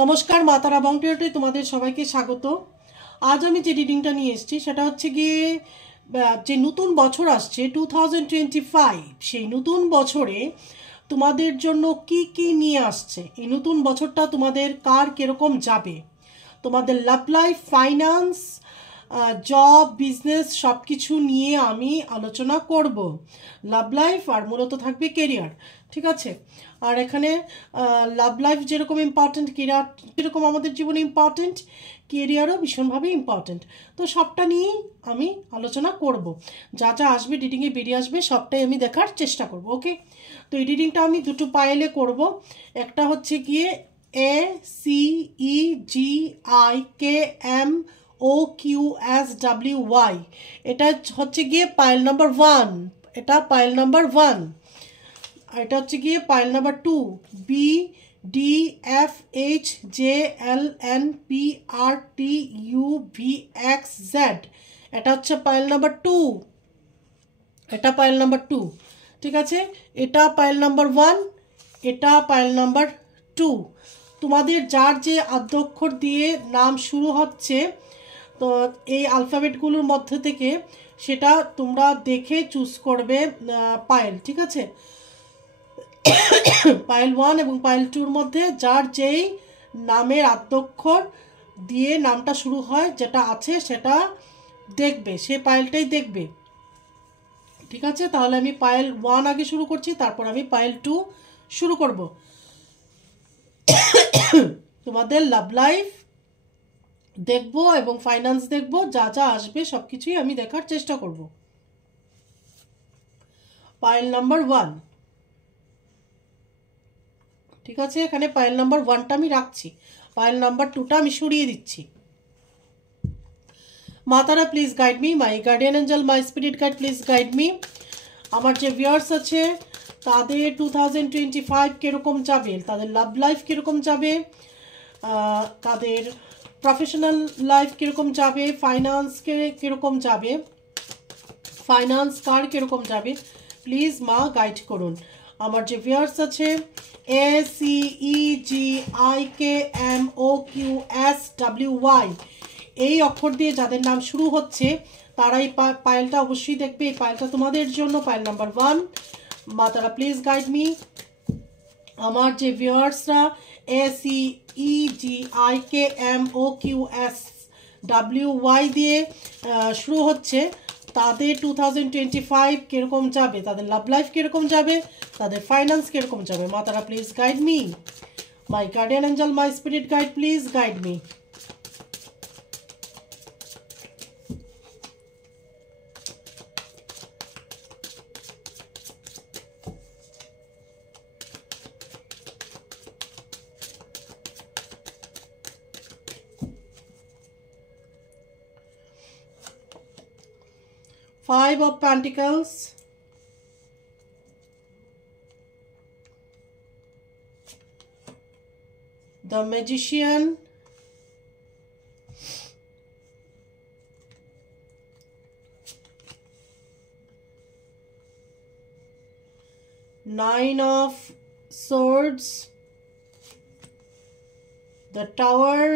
নমস্কার, মাতারা বংটিওতে তোমাদের সবাইকে স্বাগত। আজ আমি যে রিডিংটা নিয়ে এসেছি সেটা হচ্ছে গিয়ে যে নতুন বছর আসছে 2025, সেই নতুন বছরে তোমাদের জন্য কি কি নিয়ে আসছে, এই নতুন বছরটা তোমাদের কার কীরকম যাবে, তোমাদের লাভ লাইফ, ফাইন্যান্স, জব, বিজনেস সব কিছু নিয়ে আমি আলোচনা করব। লাভ লাইফ আর মূলত থাকবে কেরিয়ার, ঠিক আছে। আর এখানে লাভ লাইফ যেরকম ইম্পর্টেন্ট, কেরিয়ার যেরকম আমাদের জীবনে ইম্পর্টেন্ট, কেরিয়ারও ভীষণভাবে ইম্পর্টেন্ট। তো সবটা নিয়েই আমি আলোচনা করব। যা যা আসবে রিডিংয়ে বেরিয়ে আসবে সবটাই আমি দেখার চেষ্টা করব। ওকে, তো এই রিডিংটা আমি দুটো পাইলে করব। একটা হচ্ছে গিয়ে ACEGIKMOQSWY, এটা হচ্ছে গিয়ে পাইল নাম্বার 1, এটা পাইল নাম্বার 1। আর এটা হচ্ছে গিয়ে পাইল নাম্বার 2, BDFHJLNPRTUVXZ, এটা হচ্ছে পাইল নাম্বার 2, এটা পাইল নাম্বার 2, ঠিক আছে। এটা পাইল নাম্বার 1, এটা পাইল নাম্বার 2। তোমাদের যার যে আদ্যক্ষর দিয়ে নাম শুরু হচ্ছে, তো এই আলফাবেটগুলোর মধ্যে থেকে সেটা তোমরা দেখে চুজ করবে পাইল, ঠিক আছে। পাইল 1 এবং পাইল 2-র মধ্যে যার যেই নামের আদ্যক্ষর দিয়ে নামটা শুরু হয় যেটা আছে সেটা দেখবে, সে পাইলটাই দেখবে, ঠিক আছে। তাহলে আমি পাইল 1 আগে শুরু করছি, তারপর আমি পাইল 2 শুরু করব। তোমাদের লাভ লাইফ দেখবো এবং ফাইন্যান্স দেখবো, যা যা আসবে সব কিছুই আমি দেখার চেষ্টা করব। পাইল নাম্বার 1, ঠিক আছে। এখানে পাইল নাম্বার 1টা আমি রাখছি, পাইল নাম্বার 2টা আমি সরিয়ে দিচ্ছি। Matara please guide me, my guardian angel, my spirit guide please guide me. আমার যে ভিউয়ার্স আছে তাদের 2025 কীরকম যাবে, তাদের লাভ লাইফ কীরকম যাবে, তাদের প্রফেশনাল লাইফ কীরকম যাবে, ফাইন্যান্স কীরকম যাবে, ফাইন্যান্স কার কীরকম যাবে, প্লিজ মা গাইড করুন। আমার যে ভিউয়ার্স আছে ACEGIKMOQSWY, এই অক্ষর দিয়ে যাদের নাম শুরু হচ্ছে তারা এই পাইলটা অবশ্যই দেখবে। এই পাইলটা তোমাদের জন্য, পাইল নাম্বার 1। মা তারা প্লিজ গাইড মি। আমার যে ভিউয়ার্সরা ACEGIKMOQSWY দিয়ে শুরু হচ্ছে তাদের 2025 কীরকম যাবে, তাদের লাভ লাইফ কীরকম যাবে, তাদের ফাইন্যান্স কীরকম যাবে, মা তারা please guide me. My guardian angel, my spirit guide please guide me. Five of Pentacles, the Magician, Nine of Swords, the Tower,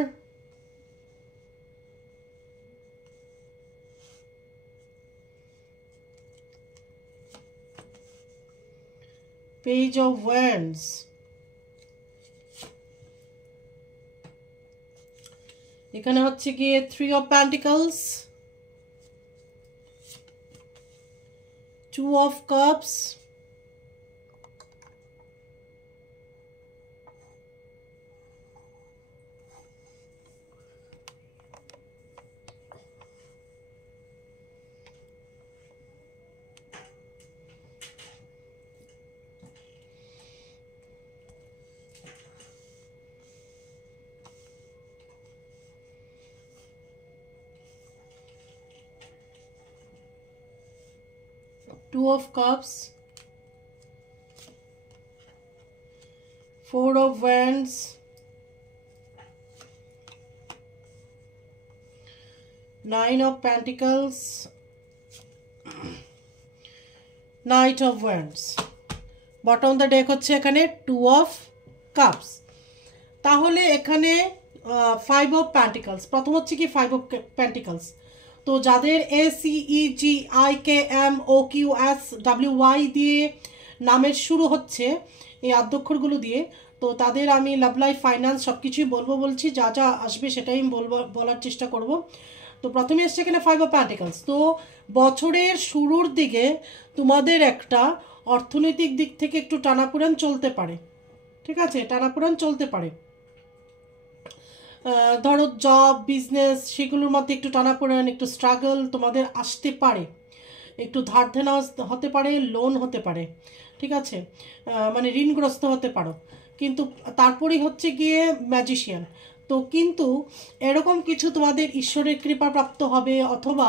Page of Wands, এখানে হচ্ছে গিয়ে 3 of Pentacles, 2 of Cups, Two of Cups, 4 of Wands, Nine of Pentacles, Knight of Wands। Bottom the deck হচ্ছে এখানে 2 of Cups। তাহলে এখানে 5 of Pentacles, প্রথম হচ্ছে কি 5 of Pentacles। তো যাদের ACEGIKMOQSWY দিয়ে নামের শুরু হচ্ছে, এই আদ্যক্ষরগুলো দিয়ে, তো তাদের আমি লাভ লাইফ ফাইন্যান্স সব কিছুই বলছি, যা যা আসবে সেটাই আমি বলার চেষ্টা করব। তো প্রথমে এসছে এখানে 5 of Pentacles। তো বছরের শুরুর দিকে তোমাদের একটা অর্থনৈতিক দিক থেকে একটু টানাপোড়েন চলতে পারে, ঠিক আছে, টানাপোড়েন চলতে পারে। ধরো জব বিজনেস সেগুলোর মধ্যে একটু টানাপোড়েন, একটু স্ট্রাগল তোমাদের আসতে পারে, একটু ধার দেনা হতে পারে, লোন হতে পারে, ঠিক আছে, মানে ঋণগ্রস্ত হতে পারো। কিন্তু তারপরেই হচ্ছে গিয়ে ম্যাজিশিয়ান। তো কিন্তু এরকম কিছু তোমাদের ঈশ্বরের কৃপা প্রাপ্ত হবে, অথবা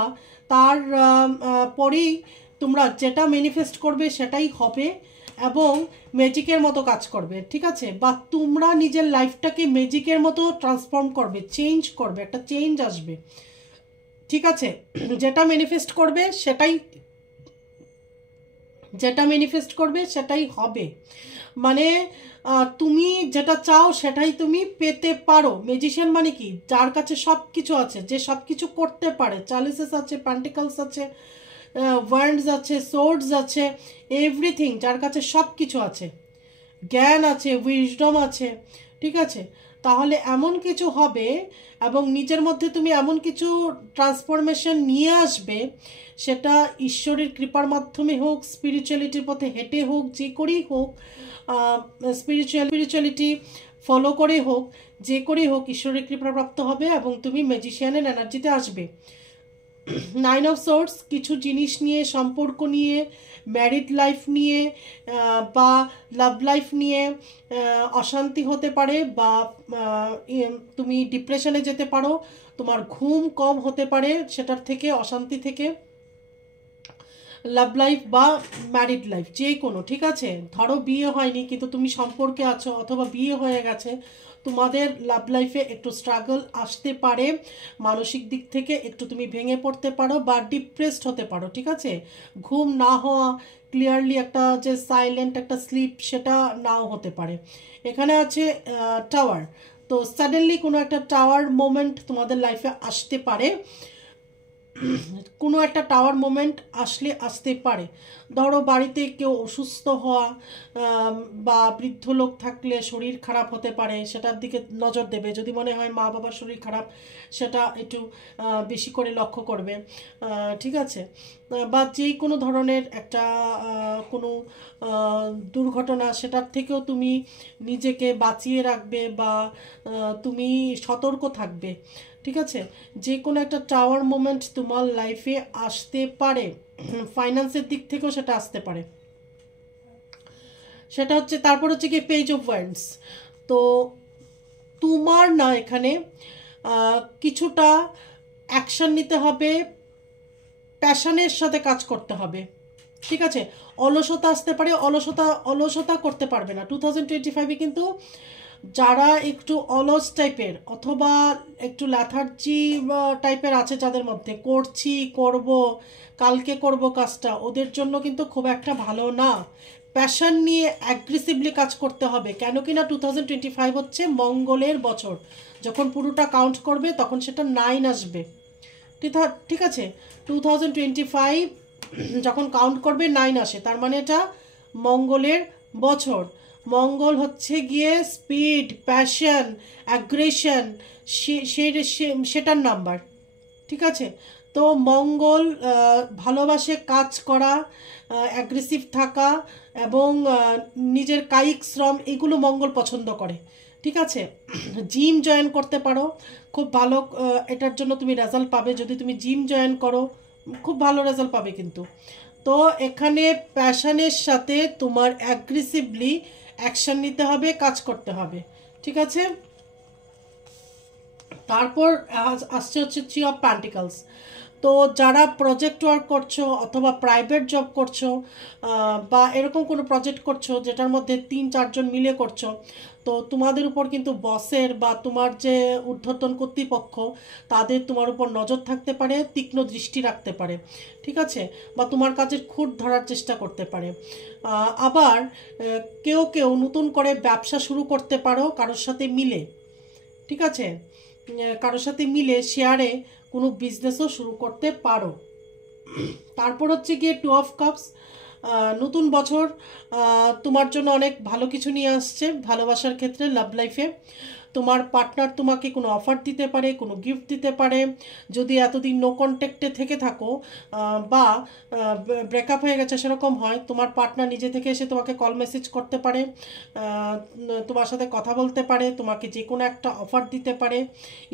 তার পরেই তোমরা যেটা ম্যানিফেস্ট করবে সেটাই হবে এবং ম্যাজিকের মতো কাজ করবে, ঠিক আছে, বা তোমরা নিজের লাইফটাকে ম্যাজিকের মতো ট্রান্সফর্ম করবে, চেঞ্জ করবে, একটা চেঞ্জ আসবে, ঠিক আছে। যেটা ম্যানিফেস্ট করবে সেটাই হবে, মানে তুমি যেটা চাও সেটাই তুমি পেতে পারো। ম্যাজিশিয়ান মানে কি, যার কাছে সব কিছু আছে, যে সব কিছু করতে পারে, চালিসেস আছে, প্যান্টিকলস আছে, ওয়ান্ডস আছে, সোর্ডস আছে, এভরিথিং, যার কাছে সব কিছু আছে, জ্ঞান আছে, উইজডম আছে, ঠিক আছে। তাহলে এমন কিছু হবে এবং নিজের মধ্যে তুমি এমন কিছু ট্রান্সফরমেশন নিয়ে আসবে, সেটা ঈশ্বরের কৃপার মাধ্যমে হোক, স্পিরিচুয়ালিটির পথে হেঁটে হোক, যে করেই হোক, স্পিরিচুয়ালিটি ফলো করে হোক, যে করেই হোক, ঈশ্বরের কৃপাপ্রাপ্ত হবে এবং তুমি ম্যাজিশিয়ানের এনার্জিতে আসবে। 9 of Swords কিছু জিনিস নিয়ে, সম্পর্ক নিয়ে, ম্যারিড লাইফ নিয়ে বা লাভ লাইফ নিয়ে অশান্তি হতে পারে, বা তুমি ডিপ্রেশনে যেতে পারো, তোমার ঘুম কম হতে পারে সেটার থেকে, অশান্তি থেকে। লাভ লাইফ বা ম্যারিড লাইফ যে কোনো, ঠিক আছে। ধরো বিয়ে হয়নি কিন্তু তুমি সম্পর্কে আছো, অথবা বিয়ে হয়ে গেছে, তোমাদের লাভ লাইফে একটু স্ট্রাগল আসতে পারে, মানসিক দিক থেকে একটু তুমি ভেঙে পড়তে পারো বা ডিপ্রেসড হতে পারো, ঠিক আছে। ঘুম না হওয়া, ক্লিয়ারলি একটা যে সাইলেন্ট একটা স্লিপ, সেটা নাও হতে পারে। এখানে আছে টাওয়ার। তো সাডেনলি কোনো একটা টাওয়ার মোমেন্ট তোমাদের লাইফে আসতে পারে, কোনো একটা টাওয়ার মোমেন্ট আসতে পারে। ধরো বাড়িতে কেউ অসুস্থ হওয়া, বা বৃদ্ধ লোক থাকলে শরীর খারাপ হতে পারে, সেটার দিকে নজর দেবে। যদি মনে হয় মা বাবার শরীর খারাপ, সেটা একটু বেশি করে লক্ষ্য করবে, ঠিক আছে। বা যে কোনো ধরনের একটা কোনো দুর্ঘটনা, সেটার থেকেও তুমি নিজেকে বাঁচিয়ে রাখবে, বা তুমি সতর্ক থাকবে, ঠিক আছে। যে কোনো একটা টাওয়ার মোমেন্ট তোমার লাইফে আসতে পারে, ফাইন্যান্সের দিক থেকেও সেটা আসতে পারে, সেটা হচ্ছে। তারপর হচ্ছে কি পেজ অফ ওয়ান্ডস। তো তোমার না এখানে কিছুটা অ্যাকশন নিতে হবে, প্যাশনের সাথে কাজ করতে হবে, ঠিক আছে। অলসতা আসতে পারে, অলসতা করতে পারবে না 2025-এ। কিন্তু যারা একটু অলস টাইপের অথবা একটু ল্যাথার্জি টাইপের আছে, যাদের মধ্যে করব কালকে করব কাজটা, ওদের জন্য কিন্তু খুব একটা ভালো না। প্যাশন নিয়ে অ্যাগ্রেসিভলি কাজ করতে হবে, কেন কি না 2025 হচ্ছে মঙ্গলের বছর। যখন পুরোটা কাউন্ট করবে তখন সেটা 9 আসবে, ঠিক আছে। 2025 যখন কাউন্ট করবে 9 আসে, তার মানে এটা মঙ্গলের বছর। মঙ্গল হচ্ছে গিয়ে স্পিড, প্যাশন, অ্যাগ্রেশন, সেটার নাম্বার, ঠিক আছে। তো মঙ্গল ভালোবাসে কাজ করা, অ্যাগ্রেসিভ থাকা এবং নিজের কায়িক শ্রম, এগুলো মঙ্গল পছন্দ করে, ঠিক আছে। জিম জয়েন করতে পারো, খুব ভালো, এটার জন্য তুমি রেজাল্ট পাবে। যদি তুমি জিম জয়েন করো, খুব ভালো রেজাল্ট পাবে। কিন্তু তো এখানে প্যাশনের সাথে তোমার অ্যাগ্রেসিভলি অ্যাকশন নিতে হবে, কাজ করতে হবে, ঠিক আছে। তারপর আসছে হচ্ছে 3 of Pentacles। তো যারা প্রজেক্ট ওয়ার্ক করছো অথবা প্রাইভেট জব করছো, বা এরকম কোনো প্রজেক্ট করছো যেটার মধ্যে 3-4 জন মিলে করছো, তো তোমাদের উপর কিন্তু বসের বা তোমার যে ঊর্ধ্বতন কর্তৃপক্ষ তাদের তোমার উপর নজর থাকতে পারে, তীক্ষ্ণ দৃষ্টি রাখতে পারে, ঠিক আছে, বা তোমার কাজের খুঁট ধরার চেষ্টা করতে পারে। আবার কেউ কেউ নতুন করে ব্যবসা শুরু করতে পারো কারোর সাথে মিলে, ঠিক আছে, কারোর সাথে মিলে শেয়ারে কোনো বিজনেসও শুরু করতে পারো। তারপর হচ্ছে গিয়ে 2 অফ কাপস, নতুন বছর তোমার জন্য অনেক ভালো কিছু নিয়ে আসছে ভালোবাসার ক্ষেত্রে, লাভ লাইফে। তোমার পার্টনার তোমাকে কোনো অফার দিতে পারে, কোনো গিফট দিতে পারে। যদি এতদিন নো কন্ট্যাক্টে থেকে থাকো বা ব্রেকআপ হয়ে গেছে সেরকম হয়, তোমার পার্টনার নিজে থেকে এসে তোমাকে কল মেসেজ করতে পারে, তোমার সাথে কথা বলতে পারে, তোমাকে যে কোনো একটা অফার দিতে পারে,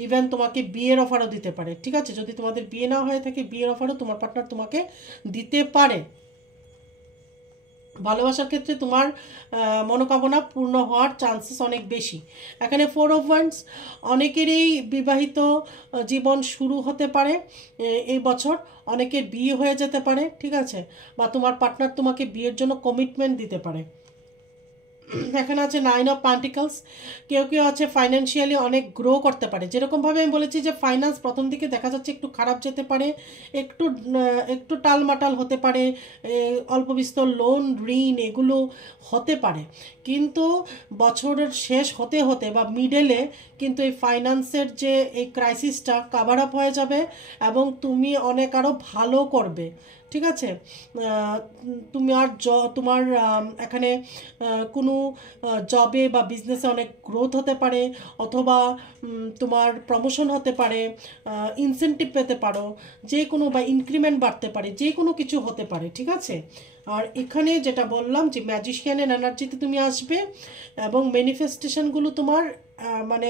ইভেন তোমাকে বিয়ের অফারও দিতে পারে, ঠিক আছে। যদি তোমাদের বিয়ে না হয়ে থাকে বিয়ের অফারও তোমার পার্টনার তোমাকে দিতে পারে। ভালোবাসার ক্ষেত্রে তোমার মনোকামনা পূর্ণ হওয়ার চান্সেস অনেক বেশি। এখানে 4 অফ ওয়ান্ডস, অনেকেরই বিবাহিত জীবন শুরু হতে পারে এই বছর, অনেকের বিয়ে হয়ে যেতে পারে, ঠিক আছে, বা তোমার পার্টনার তোমাকে বিয়ের জন্য কমিটমেন্ট দিতে পারে। এখানে আছে 9 অফ পেন্টিকলস, কেউ কেউ আছে ফাইন্যান্সিয়ালি অনেক গ্রো করতে পারে। যেরকমভাবে আমি বলেছি যে ফাইন্যান্স প্রথম দিকে দেখা যাচ্ছে একটু খারাপ যেতে পারে, একটু একটু টালমাটাল হতে পারে, অল্প বিস্তর লোন ঋণ এগুলো হতে পারে, কিন্তু বছরের শেষ হতে হতে বা মিডলে কিন্তু এই ফাইন্যান্সের যে এই ক্রাইসিসটা কাভার আপ হয়ে যাবে এবং তুমি অনেক আরও ভালো করবে, ঠিক আছে। তুমি আর তোমার এখানে কোনো জবে বা বিজনেসে অনেক গ্রোথ হতে পারে, অথবা তোমার প্রমোশন হতে পারে, ইনসেন্টিভ পেতে পারো, যে কোনো বা ইনক্রিমেন্ট বাড়তে পারে, যে কোনো কিছু হতে পারে, ঠিক আছে। আর এখানে যেটা বললাম যে ম্যাজিশিয়ানের এনার্জিতে তুমি আসবে এবং ম্যানিফেস্টেশনগুলো তোমার মানে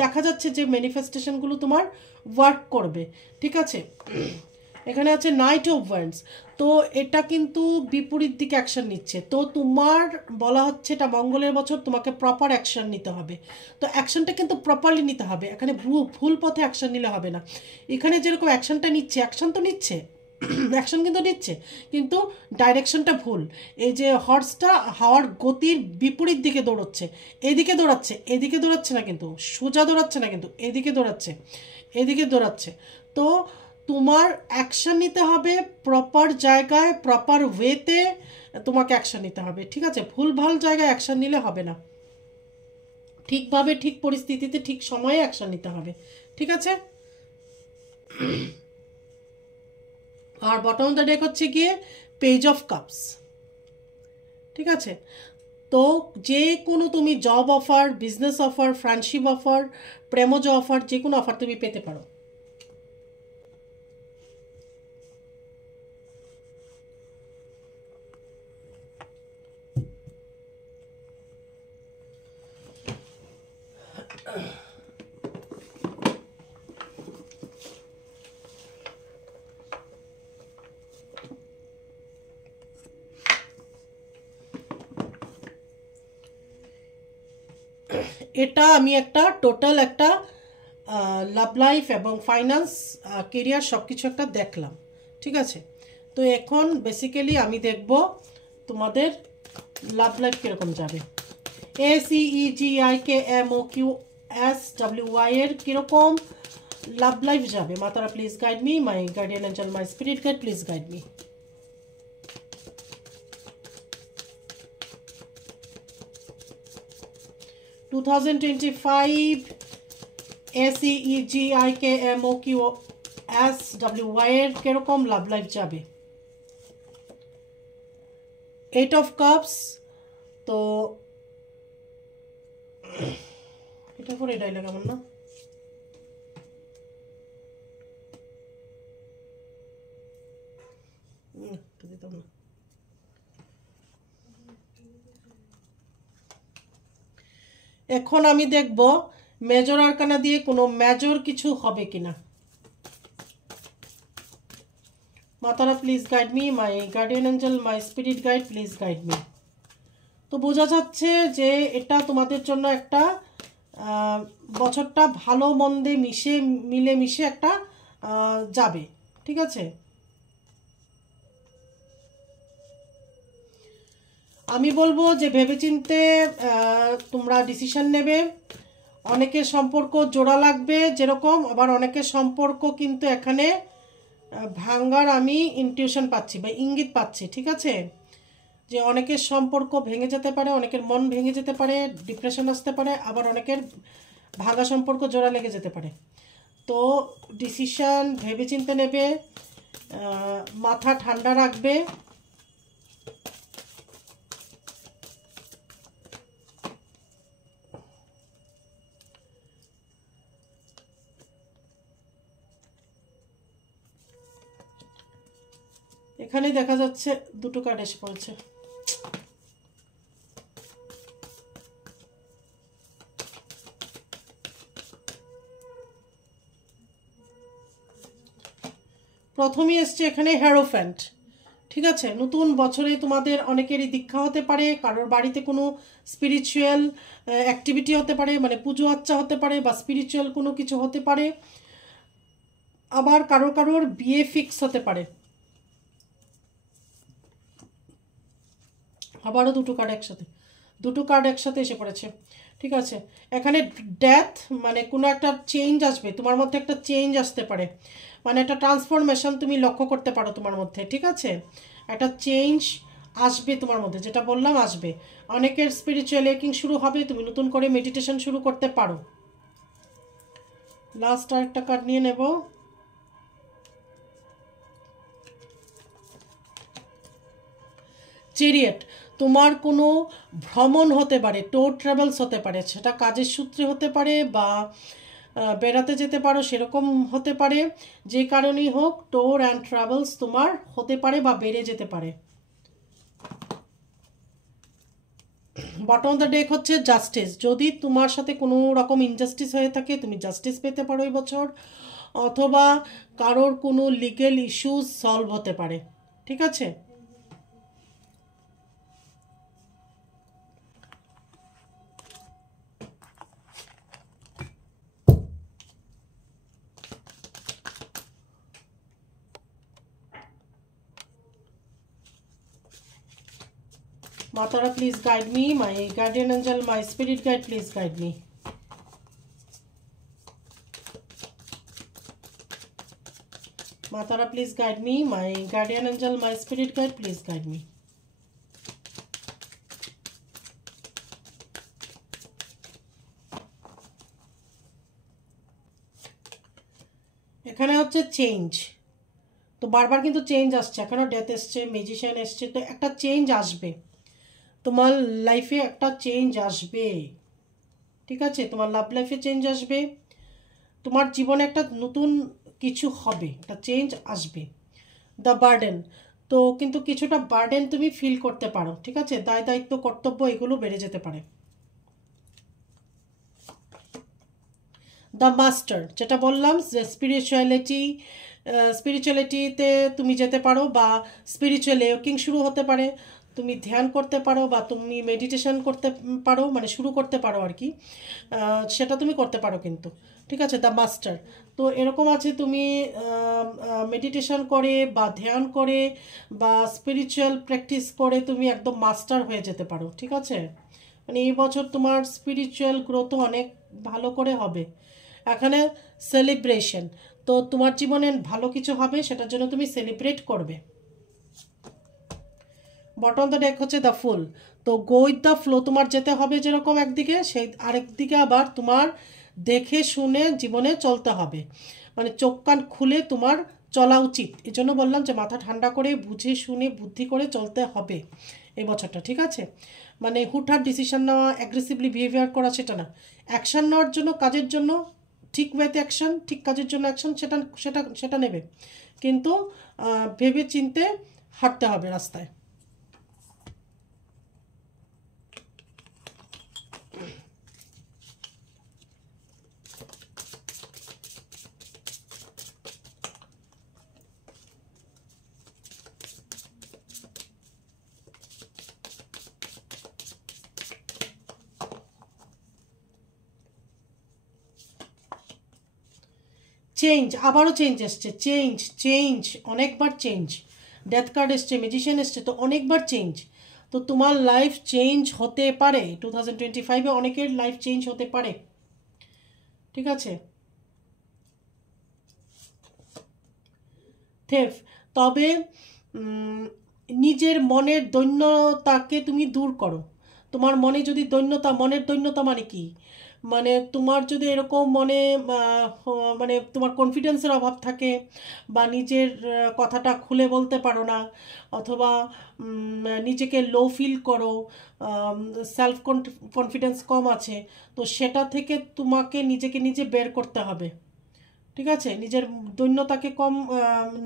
দেখা যাচ্ছে যে ম্যানিফেস্টেশনগুলো তোমার ওয়ার্ক করবে, ঠিক আছে। এখানে আছে নাইট অফ ওয়ান্ডস, তো এটা কিন্তু বিপরীত দিকে অ্যাকশন নিচ্ছে। তো তোমার বলা হচ্ছে এটা মঙ্গলের বছর, তোমাকে প্রপার অ্যাকশন নিতে হবে। তো অ্যাকশনটা কিন্তু প্রপারলি নিতে হবে, এখানে ভুল পথে অ্যাকশন নিলে হবে না। এখানে যেরকম অ্যাকশনটা নিচ্ছে, অ্যাকশন তো নিচ্ছে, অ্যাকশন কিন্তু নিচ্ছে, কিন্তু ডাইরেকশনটা ভুল। এই যে হর্সটা হাওয়ার গতির বিপরীত দিকে দৌড়চ্ছে, এদিকে দৌড়াচ্ছে, এদিকে দৌড়াচ্ছে না, কিন্তু সোজা দৌড়াচ্ছে না, কিন্তু এদিকে দৌড়াচ্ছে, এদিকে দৌড়াচ্ছে। তো তোমার অ্যাকশন নিতে হবে প্রপার জায়গায়, প্রপার ওয়েতে তোমাকে অ্যাকশন নিতে হবে, ঠিক আছে। ভুলভাল জায়গায় অ্যাকশন নিলে হবে না, ঠিকভাবে ঠিক পরিস্থিতিতে ঠিক সময়ে অ্যাকশন নিতে হবে, ঠিক আছে। আর বটম অফ দ্য ডেক হচ্ছে গিয়ে পেজ অফ কাপস, ঠিক আছে। তো যে কোনো তুমি job offer, business offer, friendship offer, প্রেমজ অফার, যে কোনো অফার তুমি পেতে পারো। এটা আমি একটা টোটাল একটা লাভ লাইফ এবং ফাইন্যান্স, কেরিয়ার সব কিছু একটা দেখলাম, ঠিক আছে। তো এখন বেসিক্যালি আমি দেখব তোমাদের লাভ লাইফ কীরকম যাবে। ACEGIKMOQSWY এর কীরকম লাভ লাইফ যাবে। Matara please guide me, my guardian angel, my spirit guide, please guide me. (2025) ACEGIKMOQSWY এর কিরকম লাভ লাইফ যাবে। 8 অফ কাপস, তো এটা করে এটাই লাগাবো না, দিতাম না। এখন আমি দেখব মেজর আরকানা দিয়ে কোনো মেজর কিছু হবে কিনা। Matara please guide me, my guardian angel, my spirit guide, please guide me. তো বোঝা যাচ্ছে যে এটা তোমাদের জন্য একটা বছরটা ভালো মন্দে মিলেমিশে একটা যাবে, ঠিক আছে। আমি বলবো যে ভেবেচিন্তে তোমরা ডিসিশন নেবে। অনেকের সম্পর্ক জোড়া লাগবে যেরকম, আবার অনেকের সম্পর্ক কিন্তু এখানে ভাঙ্গার আমি ইনটিউশন পাচ্ছি বা ইঙ্গিত পাচ্ছি, ঠিক আছে? যে অনেকের সম্পর্ক ভেঙে যেতে পারে, অনেকের মন ভেঙে যেতে পারে, ডিপ্রেশন আসতে পারে, আবার অনেকের ভাঙা সম্পর্ক জোড়া লেগে যেতে পারে। তো ডিসিশন ভেবেচিন্তে নেবে, মাথা ঠান্ডা রাখবে। এখানে দেখা যাচ্ছে দুটো কার্ড এসে পড়েছে। প্রথমেই এসছে এখানে হ্যারোফ্যান্ট, ঠিক আছে? নতুন বছরে তোমাদের অনেকেরই দীক্ষা হতে পারে, কারোর বাড়িতে কোনো স্পিরিচুয়াল অ্যাক্টিভিটি হতে পারে, মানে পুজো আচ্চা হতে পারে বা স্পিরিচুয়াল কোনো কিছু হতে পারে, আবার কারোর কারোর বিয়ে ফিক্স হতে পারে। আবারও দুটো কার্ড একসাথে এসে পড়েছে, ঠিক আছে? এখানে ডেথ, মানে কোনো একটা চেঞ্জ আসবে, তোমার মধ্যে একটা চেঞ্জ আসতে পারে, মানে একটা ট্রান্সফরমেশন তুমি লক্ষ্য করতে পারো তোমার মধ্যে, ঠিক আছে? একটা চেঞ্জ আসবে তোমার মধ্যে, যেটা বললাম আসবে। অনেকের স্পিরিচুয়াল ওয়েকিং শুরু হবে, তুমি নতুন করে মেডিটেশন শুরু করতে পারো। লাস্ট আরেকটা কার্ড নিয়ে নেব। চেরিয়েট, তোমার কোনো ভ্রমণ হতে পারে, টোর ট্রাভেলস হতে পারে, সেটা কাজের সূত্রে হতে পারে বা বেড়াতে যেতে পারো সেরকম হতে পারে। যে কারণেই হোক টোর অ্যান্ড ট্রাভেলস তোমার হতে পারে বা বেড়ে যেতে পারে। বটম অফ দ্য ডেক হচ্ছে জাস্টিস। যদি তোমার সাথে কোনো রকম ইনজাস্টিস হয়ে থাকে, তুমি জাস্টিস পেতে পারো এই বছর, অথবা কারোর কোনো লিগেল ইস্যুস সলভ হতে পারে, ঠিক আছে? Matara, please guide me. My guardian angel, my spirit guide, please guide me. Matara, please guide me. My guardian angel, my spirit guide, please guide me. এখানে হচ্ছে চেঞ্জ। তো বারবার কিন্তু চেঞ্জ আসছে, এখনও ডেথ এসছে, ম্যাজিশিয়ান এসছে, তো একটা চেঞ্জ আসবে তোমার লাইফে, একটা চেঞ্জ আসবে, ঠিক আছে? তোমার লাভ লাইফে চেঞ্জ আসবে, তোমার জীবনে একটা নতুন কিছু হবে, একটা চেঞ্জ আসবে। দ্য বার্ডেন, তো কিন্তু কিছুটা বার্ডেন তুমি ফিল করতে পারো, ঠিক আছে? দায় দায়িত্ব কর্তব্য এগুলো বেড়ে যেতে পারে। দ্য মাস্টার, যেটা বললাম যে স্পিরিচুয়ালিটিতে তুমি যেতে পারো বা স্পিরিচুয়াল ওয়েকিং শুরু হতে পারে, তুমি ধ্যান করতে পারো বা তুমি মেডিটেশন করতে পারো, মানে শুরু করতে পারো আর কি, সেটা তুমি করতে পারো কিন্তু, ঠিক আছে? দ্য মাস্টার, তো এরকম আছে তুমি মেডিটেশন করে বা ধ্যান করে বা স্পিরিচুয়াল প্র্যাকটিস করে তুমি একদম মাস্টার হয়ে যেতে পারো, ঠিক আছে? মানে এই বছর তোমার স্পিরিচুয়াল গ্রোথ অনেক ভালো করে হবে। এখানে সেলিব্রেশন, তো তোমার জীবনে ভালো কিছু হবে, সেটার জন্য তুমি সেলিব্রেট করবে। বটম দ্য ডেক হচ্ছে দ্য ফুল, তো গো উইথ দ্য ফ্লো, তোমার যেতে হবে যেরকম একদিকে, সেই আরেক দিকে আবার তোমার দেখে শুনে জীবনে চলতে হবে, মানে চোখ কান খুলে তোমার চলা উচিত। এই জন্য বললাম যে মাথা ঠান্ডা করে বুঝে শুনে বুদ্ধি করে চলতে হবে এই বছরটা, ঠিক আছে? মানে হুটহাট ডিসিশন নেওয়া, অ্যাগ্রেসিভলি বিহেভিয়ার করা সেটা না। অ্যাকশান নেওয়ার জন্য, কাজের জন্য ঠিক ওয়েতে অ্যাকশান, ঠিক কাজের জন্য অ্যাকশান, সেটা সেটা সেটা নেবে, কিন্তু ভেবে চিনতে হাঁটতে হবে রাস্তায়। চেঞ্জ, আবারও চেঞ্জ এসছে, চেঞ্জ অনেকবার চেঞ্জ। ডেথ কার্ড এসছে, ম্যাজিশিয়ান এসছে, তো অনেকবার চেঞ্জ। তো তো তোমার লাইফ চেঞ্জ হতে পারে, 2025-এ অনেকের লাইফ চেঞ্জ হতে পারে, ঠিক আছে। থেফ, তবে নিজের মনের দৈন্যতাকে তুমি দূর করো। তোমার মনে যদি দৈন্যতা, মনের দৈন্যতা মানে কি, মানে তোমার যদি এরকম মনে মানে তোমার কনফিডেন্সের অভাব থাকে, বা নিজের কথাটা খুলে বলতে পারো না, অথবা নিজেকে লো ফিল করো, সেলফ কনফিডেন্স কম আছে, তো সেটা থেকে তোমাকে নিজেকে নিজে বের করতে হবে, ঠিক আছে। নিজের দৈন্যতাকে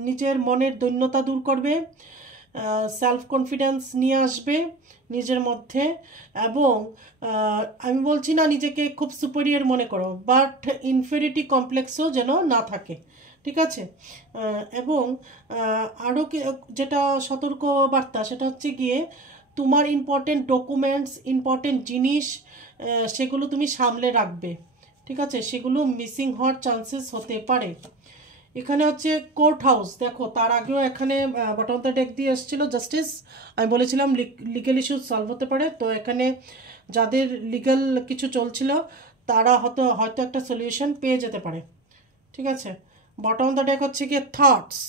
নিজের মনের দৈন্যতা দূর করবে, সেলফ কনফিডেন্স নিয়ে আসবে নিজের মধ্যে, এবং আমি বলছি না নিজেকে খুব সুপিরিয়র মনে করো, বাট ইনফেরিটি কমপ্লেক্সও যেন না থাকে, ঠিক আছে। এবং আরও যেটা সতর্ক বার্তা, সেটা হচ্ছে গিয়ে তোমার ইম্পর্টেন্ট ডকুমেন্টস, ইম্পর্টেন্ট জিনিস, সেগুলো তুমি সামলে রাখবে, ঠিক আছে। সেগুলো মিসিং হওয়ার চান্সেস হতে পারে। এখানে হচ্ছে কোর্ট হাউস, দেখো তার আগেও এখানে বটম অফ দ্য ডেক দিয়ে এসেছিল জাস্টিস। আমি বলেছিলাম লিগ্যাল ইস্যু সলভ হতে পারে, তো এখানে যাদের লিগ্যাল কিছু চলছিল তারা হয়তো একটা সলিউশন পেয়ে যেতে পারে, ঠিক আছে। বটম অফ দ্য ডেক হচ্ছে গিয়ে থটস।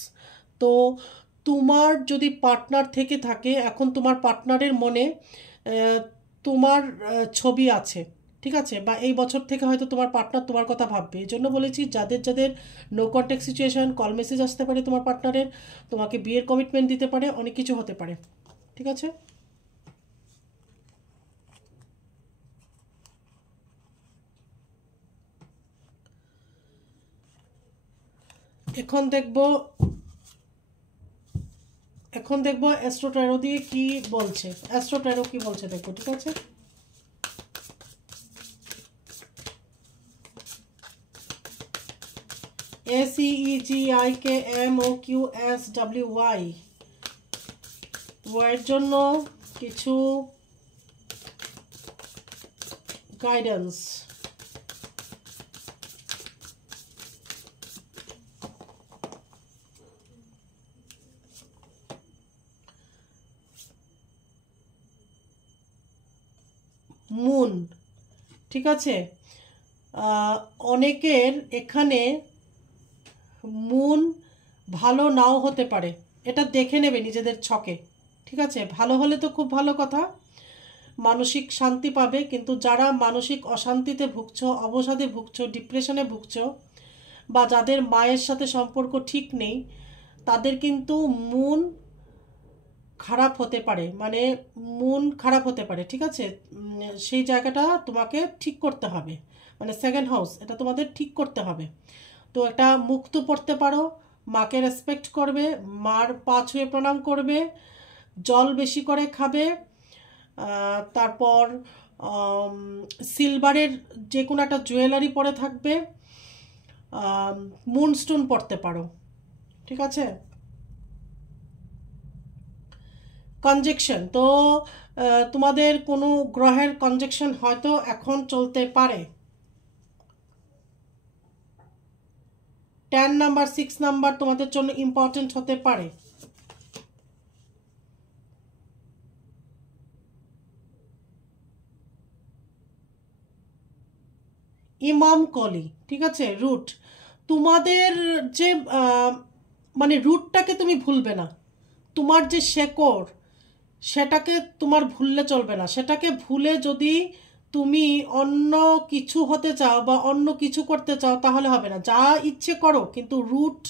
তো তোমার যদি পার্টনার থেকে থাকে, এখন তোমার পার্টনারের মনে তোমার ছবি আছে, ঠিক আছে, বা এই বছর থেকে হয়তো তোমার পার্টনার তোমার কথা ভাববে। এই জন্য বলেছি যাদের যাদের no contact situation, call message আসতে পারে তোমার পার্টনারের, তোমাকে বিয়ের কমিটমেন্ট দিতে পারে, অনেক কিছু হতে পারে, ঠিক আছে। এখন দেখবো অ্যাস্ট্রো ট্যারো দিয়ে কি বলছে, অ্যাস্ট্রো ট্যারো কি বলছে দেখবো, ঠিক আছে। ACEGIKMOQSWY ওয়ের জন্য কিছু গাইডেন্স। মুন, ঠিক আছে। অনেকের এখানে মুন ভালো নাও হতে পারে, এটা দেখে নেবে নিজেদের ছকে, ঠিক আছে। ভালো হলে তো খুব ভালো কথা, মানসিক শান্তি পাবে, কিন্তু যারা মানসিক অশান্তিতে ভুগছো, অবসাদে ভুগছো, ডিপ্রেশনে ভুগছো, বা যাদের মায়ের সাথে সম্পর্ক ঠিক নেই, তাদের কিন্তু মুন খারাপ হতে পারে, মানে মন খারাপ হতে পারে, ঠিক আছে। সেই জায়গাটা তোমাকে ঠিক করতে হবে, মানে সেকেন্ড হাউস, এটা তোমাদের ঠিক করতে হবে। তো একটা মুক্ত পড়তে পারো, মাকে রেসপেক্ট করবে, মার পা ছুঁয়ে প্রণাম করবে, জল বেশি করে খাবে, তারপর সিলভারের যে কোনো একটা জুয়েলারি পরে থাকবে, মুনস্টোন পরতে পারো, ঠিক আছে। কনজেকশন, তো তোমাদের কোনো গ্রহের কনজেকশন হয়তো এখন চলতে পারে। 10 নাম্বার 6 নাম্বার তোমাদের জন্য ইম্পর্টেন্ট হতে পারে। ইমাম কলি, ঠিক আছে। রুট, তোমাদের যে মানে রুটটাকে তুমি ভুলবে না, তোমার যে শেকড় সেটাকে তোমার ভুললে চলবে না। সেটাকে ভুলে যদি তুমি অন্য কিছু হতে চাও বা অন্য কিছু করতে চাও তাহলে হবে না। যা ইচ্ছে করো, কিন্তু রুট,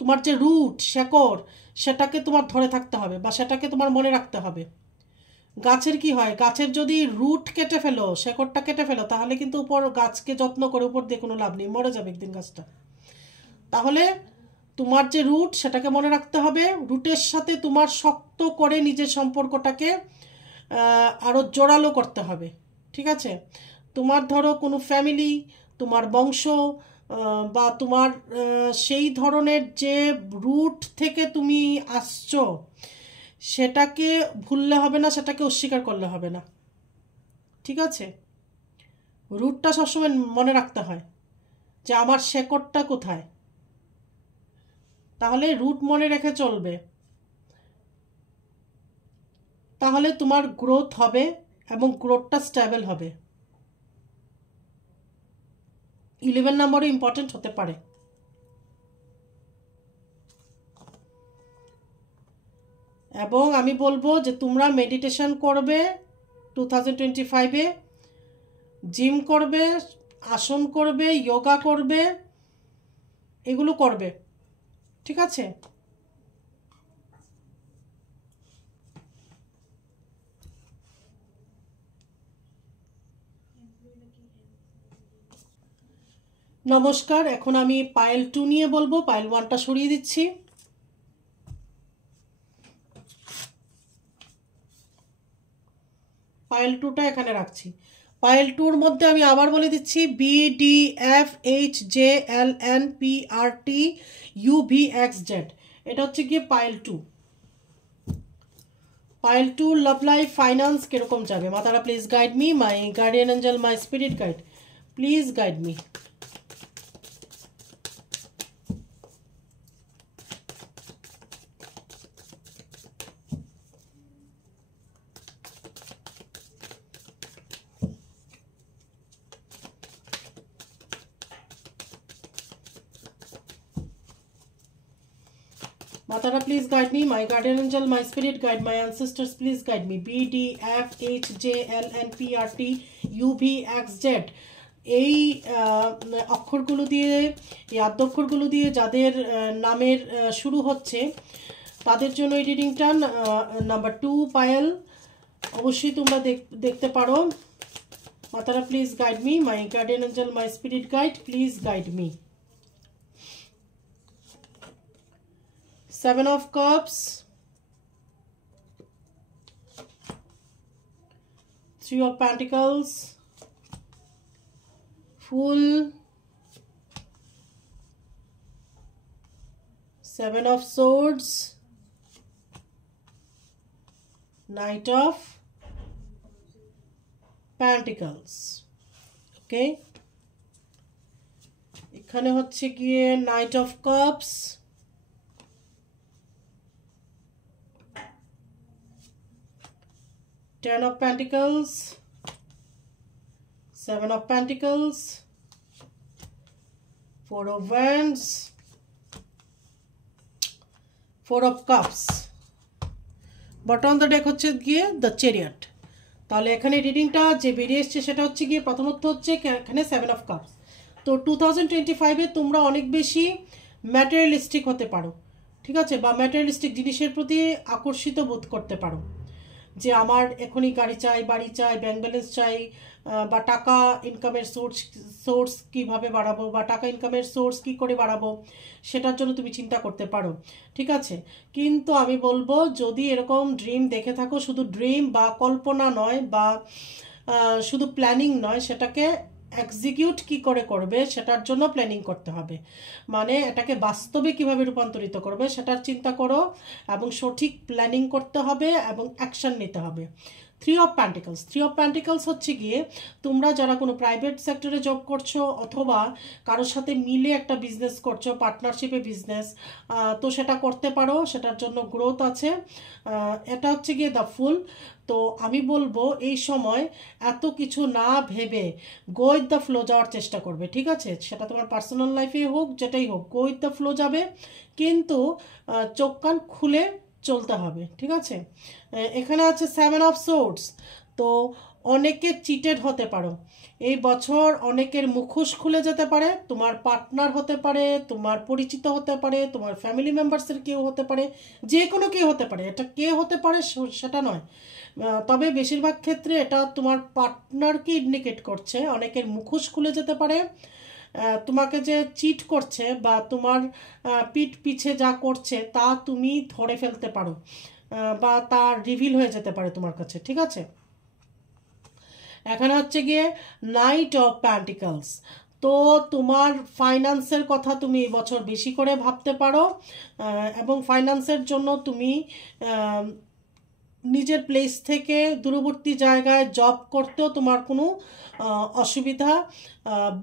তোমার যে রুট শেকড়, সেটাকে তোমার ধরে থাকতে হবে বা সেটাকে তোমার মনে রাখতে হবে। গাছের কি হয়, গাছের যদি রুট কেটে ফেলো, শেকড়টা কেটে ফেলো, তাহলে কিন্তু উপর গাছকে যত্ন করে উপর দিয়ে কোনো লাভ নেই, মরে যাবে একদিন গাছটা। তাহলে তোমার যে রুট সেটাকে মনে রাখতে হবে, রুটের সাথে তোমার শক্ত করে নিজের সম্পর্কটাকে আরও জোরালো করতে হবে, ঠিক আছে। তোমার ধরো কোনো ফ্যামিলি, তোমার বংশ, বা তোমার সেই ধরনের যে রুট থেকে তুমি আসছো, সেটাকে ভুললে হবে না, সেটাকে অস্বীকার করলে হবে না, ঠিক আছে। রুটটা সবসময় মনে রাখতে হয় যে আমার শেকড়টা কোথায়, তাহলে রুট মনে রেখে চলবে। তাহলে তোমার গ্রোথ হবে এবং গ্রোথটা স্টেবল হবে। 11 নম্বরও ইম্পর্টেন্ট হতে পারে। এবং আমি বলবো যে তোমরা মেডিটেশন করবে 2025-এ, জিম করবে, আসন করবে, যোগা করবে, এগুলো করবে, ঠিক আছে? নমস্কার, এখন আমি পাইল 2 নিয়ে বলবো। পাইল 1টা সরিয়ে দিচ্ছি। পাইল 2টা এখানে রাখছি। পাইল 2-র মধ্যে আমি আবার বলে দিচ্ছি BDFHJLNPRTUVXZ, এটা হচ্ছে গিয়ে pile 2। Pile 2 love life finance কিরকম যাবে? Matara please guide me, my guardian angel, my spirit guide, please guide me. Matara, please guide me. My guardian angel, my spirit guide, my ancestors, please guide me. BDFHJLNPRTUVXZ, এই অক্ষরগুলো দিয়ে, এই আদ্যক্ষরগুলো দিয়ে যাদের নামের শুরু হচ্ছে তাদের জন্য এই রিডিংটা। নাম্বার 2 পায়েল, অবশ্যই তোমরা দেখতে পারো। Matara please guide me, my guardian angel, my spirit guide, please guide me. 7 of Cups, 3 of Pentacles, Fool, 7 of Swords, Knight of Pentacles, ওকে? এখানে হচ্ছে গিয়ে Knight of Cups, 10 of Pentacles, 7 of Pentacles, 4 of Wands, 4 of Cups, bottom of the deck হচ্ছে গিয়ে the Chariot। তাহলে এখানে রিডিংটা যে বেরিয়ে এসছে সেটা হচ্ছে গিয়ে প্রথমত হচ্ছে এখানে 7 of Cups। তো 2025-এ তোমরা অনেক বেশি ম্যাটেরিয়ালিস্টিক হতে পারো, ঠিক আছে? বা ম্যাটেরিয়ালিস্টিক জিনিসের প্রতি আকর্ষিত বোধ করতে পারো, যে আমার এখনই গাড়ি চাই, বাড়ি চাই, ব্যাংক ব্যালেন্স চাই, বা টাকা ইনকামের সোর্স কিভাবে বাড়াবো, বা টাকা ইনকামের সোর্স কি করে বাড়াবো, সেটার জন্য তুমি চিন্তা করতে পারো, ঠিক আছে? কিন্তু আমি বলবো, যদি এরকম ড্রিম দেখে থাকো, শুধু ড্রিম বা কল্পনা নয়, বা শুধু প্ল্যানিং নয়, সেটাকে এক্সিকিউট কি করে করবে সেটার জন্য প্ল্যানিং করতে হবে। মানে এটাকে বাস্তবে কিভাবে রূপান্তরিত করবে সেটার চিন্তা করো, এবং সঠিক প্ল্যানিং করতে হবে এবং অ্যাকশন নিতে হবে। 3 of Pentacles, 3 of Pentacles হচ্ছে গিয়ে তোমরা যারা কোনো প্রাইভেট সেক্টরে জব করছো অথবা কারোর সাথে মিলে একটা বিজনেস করছো, পার্টনারশিপে বিজনেস, তো সেটা করতে পারো, সেটার জন্য গ্রোথ আছে। এটা হচ্ছে গিয়ে দ্য ফুল। তো আমি বলবো এই সময় এত কিছু না ভেবে গো উইথ দ্য ফ্লো যাওয়ার চেষ্টা করবে, ঠিক আছে? সেটা তোমার পার্সোনাল লাইফে হোক, যেটাই হোক, গো উইথ দ্য ফ্লো যাবে, কিন্তু চোখ কান খুলে চলতে হবে, ঠিক আছে? এখানে আছে 7 of Swords। তো অনেকে চিটেড হতে পারো এই বছর, অনেকের মুখোশ খুলে যেতে পারে, তোমার পার্টনার হতে পারে, তোমার পরিচিত হতে পারে, তোমার ফ্যামিলি মেম্বার্সের কেউ হতে পারে, যে কোনো কেউ হতে পারে, এটা কে হতে পারে সেটা নয়, তবে বেশিরভাগ ক্ষেত্রে এটা তোমার পার্টনারকে ইন্ডিকেট করছে। অনেকের মুখোশ খুলে যেতে পারে, তোমাকে যে চিট করছে বা তোমার পিঠ পিছে যা করছে তা তুমি ধরে ফেলতে পারো, বা তা রিভিল হয়ে যেতে পারে তোমার কাছে, ঠিক আছে? এখানে হচ্ছে গিয়ে নাইট অফ প্যান্টিকলস। তো তোমার ফাইন্যান্সের কথা তুমি এবছর বেশি করে ভাবতে পারো, এবং ফাইন্যান্সের জন্য তুমি নিজের প্লেস থেকে দূরবর্তী জায়গায় জব করতেও তোমার কোনো অসুবিধা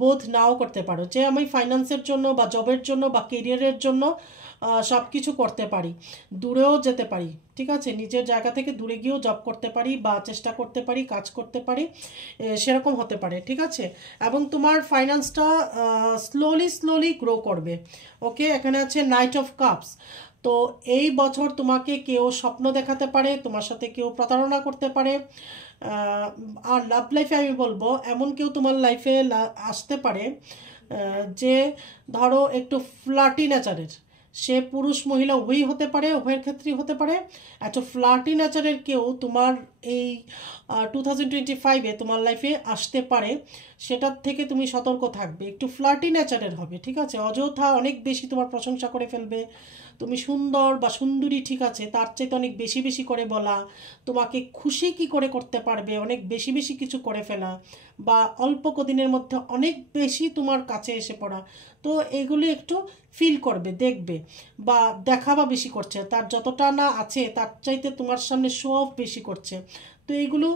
বোধ নাও করতে পারো, যে আমি ফাইন্যান্সের জন্য বা জবের জন্য বা কেরিয়ারের জন্য সব কিছু করতে পারি, দূরেও যেতে পারি, ঠিক আছে, নিজের জায়গা থেকে দূরে গিয়েও জব করতে পারি বা চেষ্টা করতে পারি, কাজ করতে পারি, সেরকম হতে পারে, ঠিক আছে। এবং তোমার ফাইন্যান্সটা স্লোলি স্লোলি গ্রো করবে। ওকে, এখানে আছে নাইট অফ কাপস। তো এই বছর তোমাকে কেউ স্বপ্ন দেখাতে পারে, তোমার সাথে কেউ প্রতারণা করতে পারে। আর লাভ লাইফে আমি বলবো এমন কেউ তোমার লাইফে আসতে পারে যে ধরো একটু ফ্লার্টি নেচারের, সে পুরুষ মহিলা উভয়ই হতে পারে, উভয়ের ক্ষেত্রেই হতে পারে। এত ফ্লার্টি নেচারের কেউ তোমার এই 2025-এ তোমার লাইফে আসতে পারে, সেটার থেকে তুমি সতর্ক থাকবে। একটু ফ্লার্টি নেচারের হবে, ঠিক আছে, অযথা অনেক বেশি তোমার প্রশংসা করে ফেলবে, তুমি সুন্দর বা সুন্দরী, ঠিক আছে, তার চাইতে অনেক বেশি বেশি করে বলা, তোমাকে খুশি কি করে করতে পারবে অনেক বেশি বেশি কিছু করে ফেলা, বা অল্প কদিনের মধ্যে অনেক বেশি তোমার কাছে এসে পড়া। তো এগুলি একটু ফিল করবে, দেখবে, বা দেখাবা বেশি করছে, তার যতটা না আছে তার চাইতে তোমার সামনে শো অফ বেশি করছে। তো এইগুলো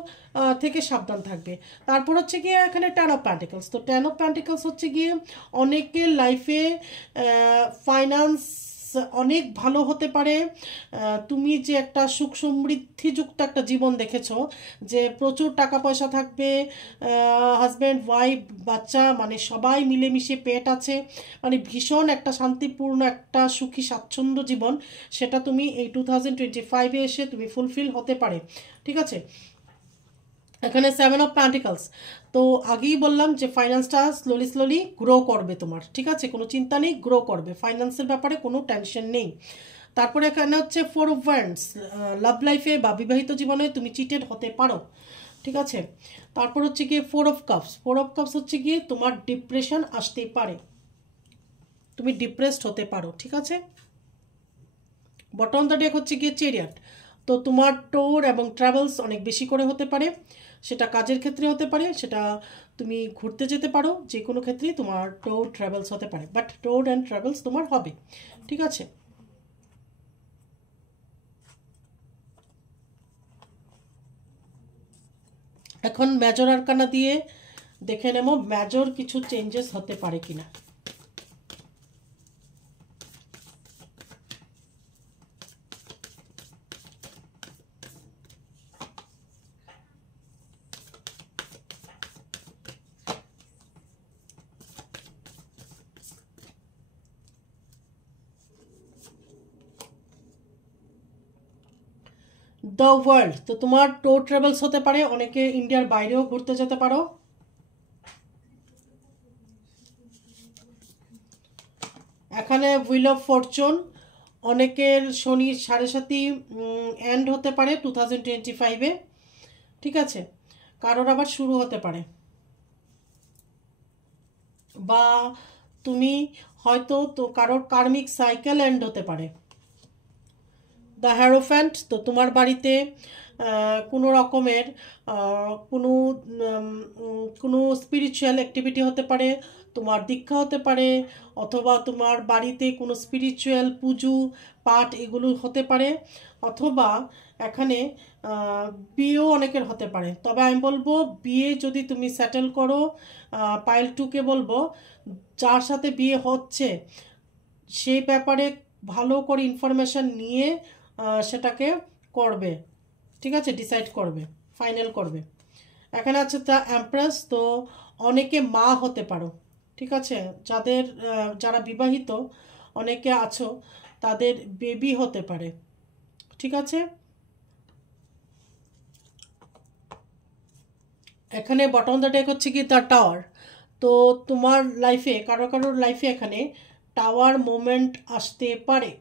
থেকে সাবধান থাকবে। তারপর হচ্ছে গিয়ে এখানে টেন অফ প্যান্টিকলস। তো টেন অফ প্যান্টিকলস হচ্ছে গিয়ে অনেকের লাইফে ফাইন্যান্স অনেক ভালো হতে পারে। তুমি যে একটা সুখ সমৃদ্ধিযুক্ত একটা জীবন দেখেছো, যে প্রচুর টাকা পয়সা থাকবে, হাজব্যান্ড ওয়াইফ বাচ্চা মানে সবাই মিলেমিশে পেট আছে, মানে ভীষণ একটা শান্তিপূর্ণ একটা সুখী স্বাচ্ছন্দ্য জীবন, সেটা তুমি এই 2025-এ এসে তুমি ফুলফিল হতে পারে, ঠিক আছে। এখানে সেভেন অফ প্যান্টিকলস। তো আগেই বললাম যে ফাইন্যান্সটা স্লোলি স্লোলি গ্রো করবে তোমার, ঠিক আছে, কোনো চিন্তা নেই, গ্রো করবে, ফাইন্যান্সের ব্যাপারে কোনো টেনশন নেই। তারপরে এখানে হচ্ছে ফোর অফ ওয়ান্ডস। লাভ লাইফে বা বিবাহিত জীবনে তুমি চিটেড হতে পারো, ঠিক আছে। তারপর হচ্ছে গিয়ে four of cups. Four of cups হচ্ছে গিয়ে তোমার ডিপ্রেশন আসতেই পারে, তুমি ডিপ্রেসড হতে পারো, ঠিক আছে। বটম দ্য ডেক হচ্ছে গিয়ে চ্যারিয়ট। তো তোমার ট্যুর এবং ট্রাভেলস অনেক বেশি করে হতে পারে, সেটা কাজের ক্ষেত্রে হতে পারে, সেটা তুমি ঘুরতে যেতে পারো, যে কোনো ক্ষেত্রেই তোমার ট্যুর ট্রাভেলস হতে পারে, বাট ট্যুর অ্যান্ড ট্রাভেলস তোমার হবে, ঠিক আছে। এখন মেজর আরকানা দিয়ে দেখে নেব মেজর কিছু চেঞ্জেস হতে পারে কিনা। The world. তো তোমার ট্যুর ট্রাভেলস হতে পারে, অনেকে ইন্ডিয়ার বাইরেও ঘুরতে যেতে পারো। এখানে হুইল অফ ফরচুন, অনেকের শনির সাড়ে সাতি এন্ড হতে পারে 2025-এ, ঠিক আছে, কারোর আবার শুরু হতে পারে, বা তুমি হয়তো তো কারোর কার্মিক সাইকেল এন্ড হতে পারে। দ্য হ্যারোফ্যান্ট। তো তোমার বাড়িতে কোনো রকমের কোনো কোনো স্পিরিচুয়াল অ্যাক্টিভিটি হতে পারে, তোমার দীক্ষা হতে পারে, অথবা তোমার বাড়িতে কোনো স্পিরিচুয়াল পুজো পাঠ এগুলো হতে পারে, অথবা এখানে বিয়েও অনেকের হতে পারে। তবে আমি বলবো বিয়ে যদি তুমি সেটেল করো, পাইল টুকে বলবো যার সাথে বিয়ে হচ্ছে সেই ব্যাপারে ভালো করে ইনফরমেশন নিয়ে সেটাকে করবে, ঠিক আছে, ডিসাইড করবে, ফাইনাল করবে। এখানে আছে দ্য এমপ্রেস। তো অনেকে মা হতে পারো, ঠিক আছে, যাদের যারা বিবাহিত অনেকে আছো তাদের বেবি হতে পারে, ঠিক আছে। এখানে বটম দ্য ডেক হচ্ছে কি দ্য টাওয়ার। তো তোমার লাইফে কারো কারোর লাইফে এখানে টাওয়ার মোমেন্ট আসতে পারে।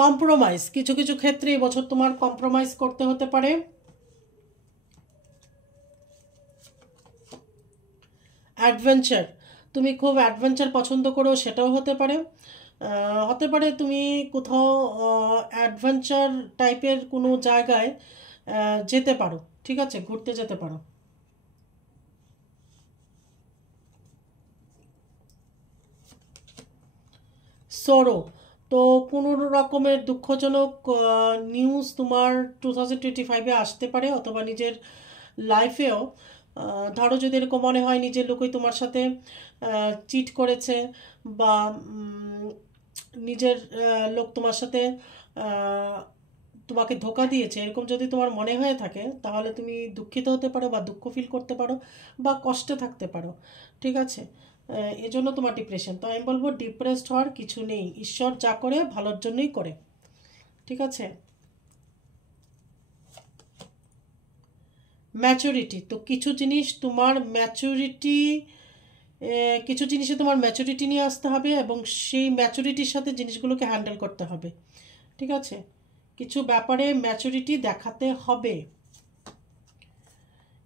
কম্প্রোমাইজ, কিছু কিছু ক্ষেত্রে এই বছর তোমার কম্প্রোমাইজ করতে হতে পারে। অ্যাডভেঞ্চার, তুমি খুব অ্যাডভেঞ্চার পছন্দ করো, সেটাও হতে পারে। হতে পারে তুমি কোথাও অ্যাডভেঞ্চার টাইপের কোনো জায়গায় যেতে পারো, ঠিক আছে, ঘুরতে যেতে পারো। সরো, তো কোনো রকমের দুঃখজনক নিউজ তোমার 2025-এ আসতে পারে, অথবা নিজের লাইফেও ধরো যদি এরকম মনে হয় নিজের লোকই তোমার সাথে চিট করেছে, বা নিজের লোক তোমার সাথে আহ, তোমাকে ধোকা দিয়েছে, এরকম যদি তোমার মনে হয়ে থাকে, তাহলে তুমি দুঃখিত হতে পারো, বা দুঃখ ফিল করতে পারো, বা কষ্টে থাকতে পারো, ঠিক আছে। এজন্য তোমার ডিপ্রেশন। তো আমি বলবো ডিপ্রেসড হওয়ার কিছু নেই, ঈশ্বর যা করে ভালোর জন্যই করে, ঠিক আছে। ম্যাচুরিটি, তো কিছু জিনিস তোমার ম্যাচুরিটি, কিছু জিনিসে তোমার ম্যাচুরিটি নিয়ে আসতে হবে, এবং সেই ম্যাচুরিটির সাথে জিনিসগুলোকে হ্যান্ডেল করতে হবে, ঠিক আছে। কিছু ব্যাপারে ম্যাচুরিটি দেখাতে হবে।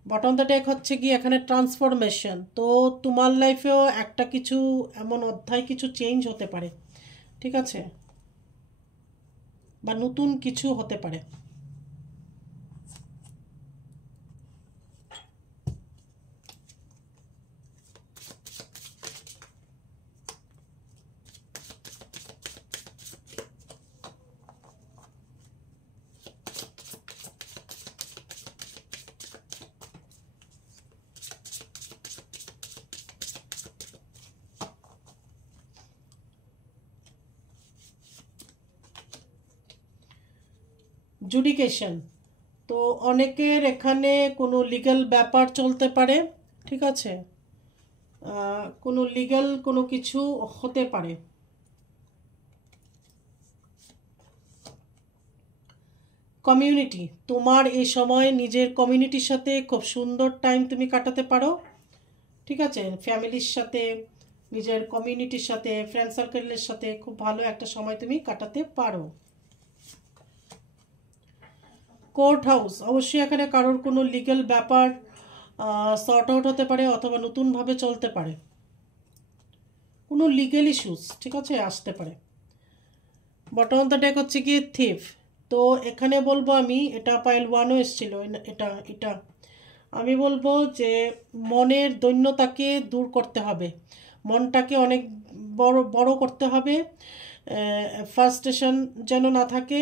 বটম দ্য ডেক হচ্ছে কি এখানে ট্রান্সফরমেশন, তো তোমার লাইফেও একটা কিছু এমন অধ্যায় কিছু চেঞ্জ হতে পারে, ঠিক আছে, বা নতুন কিছু হতে পারে। জুডিকেশন, তো অনেকের এখানে কোনো লিগ্যাল ব্যাপার চলতে পারে, ঠিক আছে, কোনো লিগ্যাল কোনো কিছু হতে পারে। কমিউনিটি, তোমার এই সময় নিজের কমিউনিটির সাথে খুব সুন্দর টাইম তুমি কাটাতে পারো, ঠিক আছে, ফ্যামিলির সাথে, নিজের কমিউনিটির সাথে, ফ্রেন্ড সার্কেলের সাথে খুব ভালো একটা সময় তুমি কাটাতে পারো। কোর্ট হাউস, অবশ্যই এখানে কারোর কোনো লিগ্যাল ব্যাপার সর্ট আউট হতে পারে, অথবা নতুনভাবে চলতে পারে, কোনো লিগ্যাল ইস্যুস, ঠিক আছে, আসতে পারে। বটম অফ দ্য ডেক হচ্ছে কি থিফ, তো এখানে বলবো আমি, এটা পাইল ওয়ানও এসেছিল, এটা এটা আমি বলবো যে মনের দৈন্যতাকে দূর করতে হবে, মনটাকে অনেক বড় বড় করতে হবে, ফার্স্টেশন যেন না থাকে,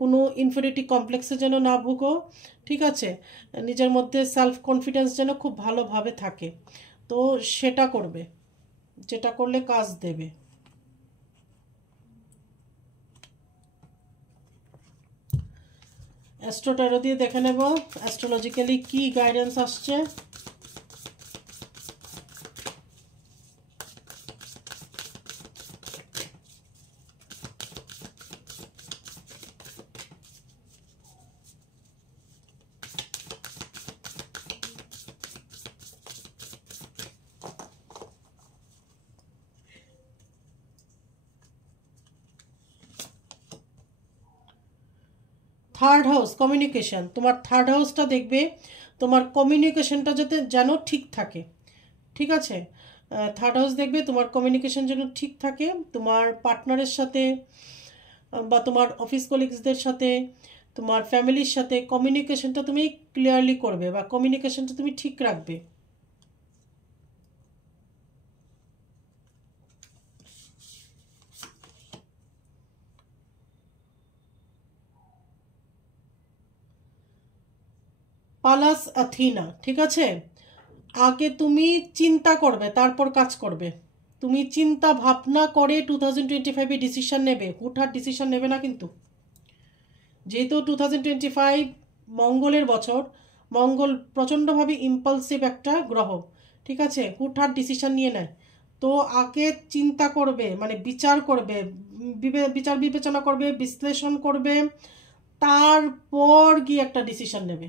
কোনো ইনফিরিটি কমপ্লেক্সে যেন না ভুগো, ঠিক আছে, নিজের মধ্যে সেলফ কনফিডেন্স যেন খুব ভালোভাবে থাকে, তো সেটা করবে, যেটা করলে কাজ দেবে। অ্যাস্ট্রো ট্যারো দিয়ে দেখে নেব অ্যাস্ট্রোলজিক্যালি কি গাইডেন্স আসছে। থার্ড হাউস কমিউনিকেশন, তোমার থার্ড হাউসটা দেখবে তোমার কমিউনিকেশনটা যাতে যেন ঠিক থাকে, ঠিক আছে, থার্ড হাউস দেখবে তোমার কমিউনিকেশন যেন ঠিক থাকে, তোমার পার্টনারের সাথে, বা তোমার অফিস কলিগসদের সাথে, তোমার ফ্যামিলির সাথে কমিউনিকেশনটা তুমি ক্লিয়ারলি করবে, বা কমিউনিকেশনটা তুমি ঠিক রাখবে। পালাস আথিনা, ঠিক আছে, আগে তুমি চিন্তা করবে তারপর কাজ করবে, তুমি চিন্তা ভাবনা করে 2025-এ ডিসিশন নেবে, হুটহাট ডিসিশন নেবে না কিন্তু, যেহেতু 2025 মঙ্গলের বছর, মঙ্গল প্রচণ্ডভাবে ইম্পালসিভ একটা গ্রহ, ঠিক আছে, হুটহাট ডিসিশন নিয়ে নেয়, তো আগে চিন্তা করবে, মানে বিচার করবে, বিচার বিবেচনা করবে, বিশ্লেষণ করবে, তারপর গিয়ে একটা ডিসিশন নেবে।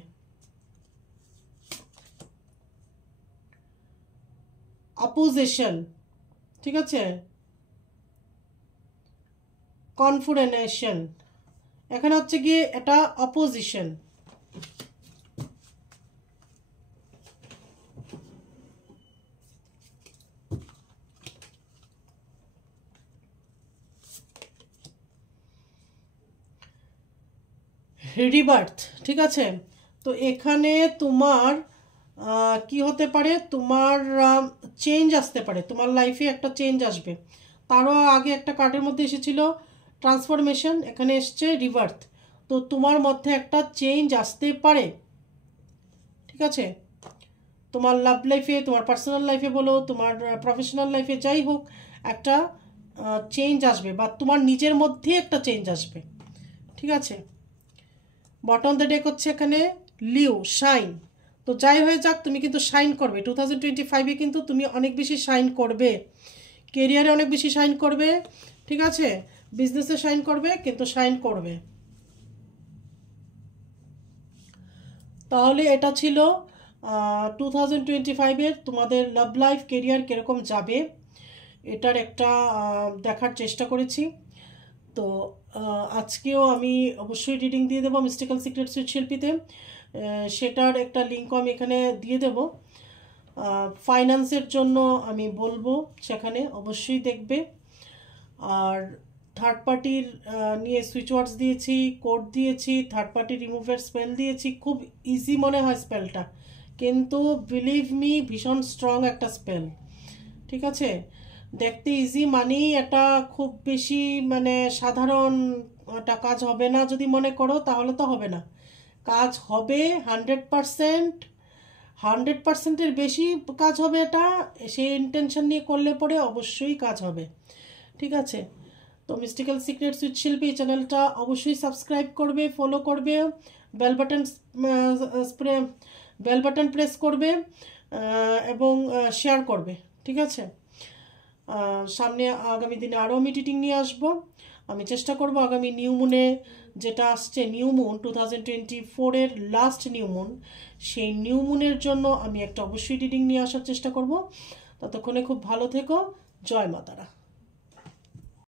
অপোজিশন, ঠিক আছে, কনফারেন্সিয়েশন, এখানে হচ্ছে গিয়ে এটা অপোজিশন। রিবার্থ, ঠিক আছে। তো এখানে তোমার কি হতে পারে, তোমার চেঞ্জ আসতে পারে, তোমার লাইফে একটা চেঞ্জ আসবে। তারও আগে একটা কার্ডের মধ্যে এসেছিল ট্রান্সফরমেশন, এখানে এসছে রিবার্থ। তো তোমার মধ্যে একটা চেঞ্জ আসতে পারে, ঠিক আছে। তোমার লাভ লাইফে, তোমার পার্সোনাল লাইফে বলো, তোমার প্রফেশনাল লাইফে, যাই হোক একটা চেঞ্জ আসবে, বা তোমার নিজের মধ্যে একটা চেঞ্জ আসবে, ঠিক আছে। বটম দ্য ডেক হচ্ছে এখানে লিও, শাইন। তো যাই হয়ে যাক, তুমি কিন্তু শাইন করবে 2025-এ, কিন্তু তুমি অনেক বেশি শাইন করবে, কেরিয়ারে অনেক বেশি শাইন করবে, ঠিক আছে। বিজনেসে শাইন করবে, কিন্তু শাইন করবে। তাহলে এটা ছিল 2025-এর তোমাদের লাভ লাইফ, কেরিয়ার কীরকম যাবে, এটার একটা দেখার চেষ্টা করেছি। তো আজকেও আমি অবশ্যই রিডিং দিয়ে দেবো মিস্টিক্যাল সিক্রেটস উইথ শিল্পীতে, সেটার একটা লিঙ্কও আমি এখানে দিয়ে দেব। ফাইন্যান্সের জন্য আমি বলবো, সেখানে অবশ্যই দেখবে। আর থার্ড পার্টির নিয়ে সুইচ ওয়ার্ডস দিয়েছি, কোড দিয়েছি, থার্ড পার্টি রিমুভের স্পেল দিয়েছি। খুব ইজি মনে হয় স্পেলটা, কিন্তু বিলিভ মি ভীষণ স্ট্রং একটা স্পেল, ঠিক আছে। দেখতে ইজি মানেই এটা খুব বেশি মানে সাধারণ একটা কাজ হবে না যদি মনে করো, তাহলে তো হবে না। কাজ হবে 100%, 100%-এর বেশি কাজ হবে এটা, সেই ইন্টেনশন নিয়ে করলে পরে অবশ্যই কাজ হবে, ঠিক আছে। তো মিস্টিক্যাল সিক্রেটস উইথ শিল্পী চ্যানেলটা অবশ্যই সাবস্ক্রাইব করবে, ফলো করবে, বেল বাটন প্রেস করবে, এবং শেয়ার করবে, ঠিক আছে। সামনে আগামী দিনে আরও আমি রিডিং নিয়ে আসবো। আমি চেষ্টা করব আগামী নিউ মুনে, যেটা আসছে নিউ মুন 2024-এর লাস্ট নিউ মুন, সেই নিউ মুনের জন্য আমি একটা অবশ্যই রিডিং নিয়ে আসার চেষ্টা করব। ততক্ষণে খুব ভালো থেকো, জয় মাতারা।